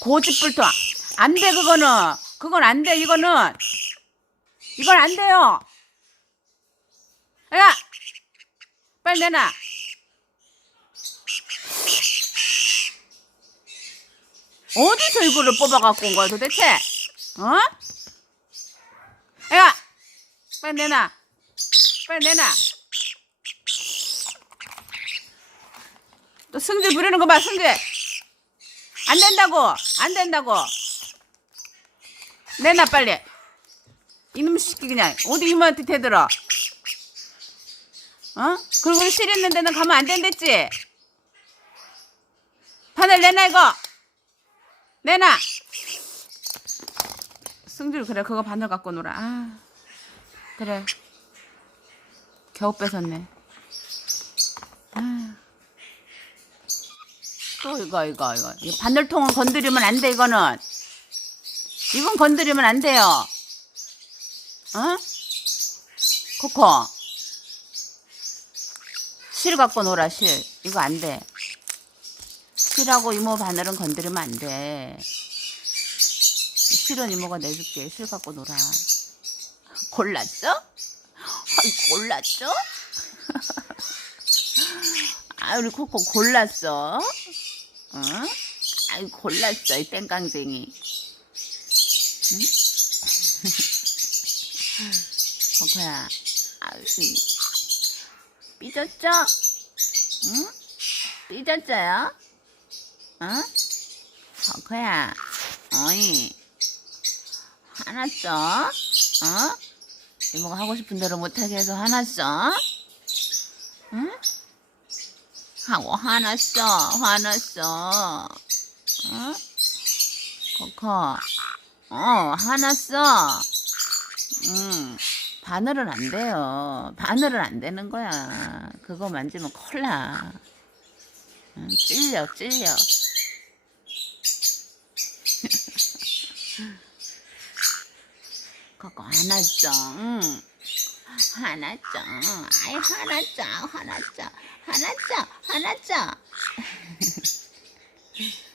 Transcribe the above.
고집불통. 안 돼, 그거는. 그건 안 돼, 이거는. 이건 안 돼요. 야! 빨리 내놔. 어디서 이거를 뽑아갖고 온 거야, 도대체? 어? 야! 빨리 내놔. 빨리 내놔. 또 승질 부리는 거 봐, 승질. 안 된다고. 안 된다고. 내놔, 빨리. 이놈 시키 그냥. 어디 이모한테 대들어. 어? 그리고 실 있는 데는 가면 안 된댔지? 바늘 내놔, 이거. 내놔. 승질, 그래. 그거 바늘 갖고 놀아. 아. 그래. 겨우 뺏었네. 또 이거 이거 이거. 이 바늘통은 건드리면 안 돼 이거는. 이건 건드리면 안 돼요. 어? 코코. 실 갖고 놀아 실. 이거 안돼. 실하고 이모 바늘은 건드리면 안돼. 실은 이모가 내줄게. 실 갖고 놀아. 골랐어? 아이, 골랐어? 아 우리 코코 골랐어? 어? 아이 골랐어 이 땡깡쟁이 응? 코코야 아유 삐졌죠? 응? 삐졌어요? 응? 코코야 어이 화났어? 어? 이모가 하고 싶은 대로 못하게 해서 화났어? 응? 하고 화났어, 화났어. 어? 코코, 어, 화났어. 응, 바늘은 안 돼요. 바늘은 안 되는 거야. 그거 만지면 나. 응, 찔려, 찔려. 코코 화났어, 응. 화났죠. 아이 화났죠. 화났죠. 화났죠. 화났죠.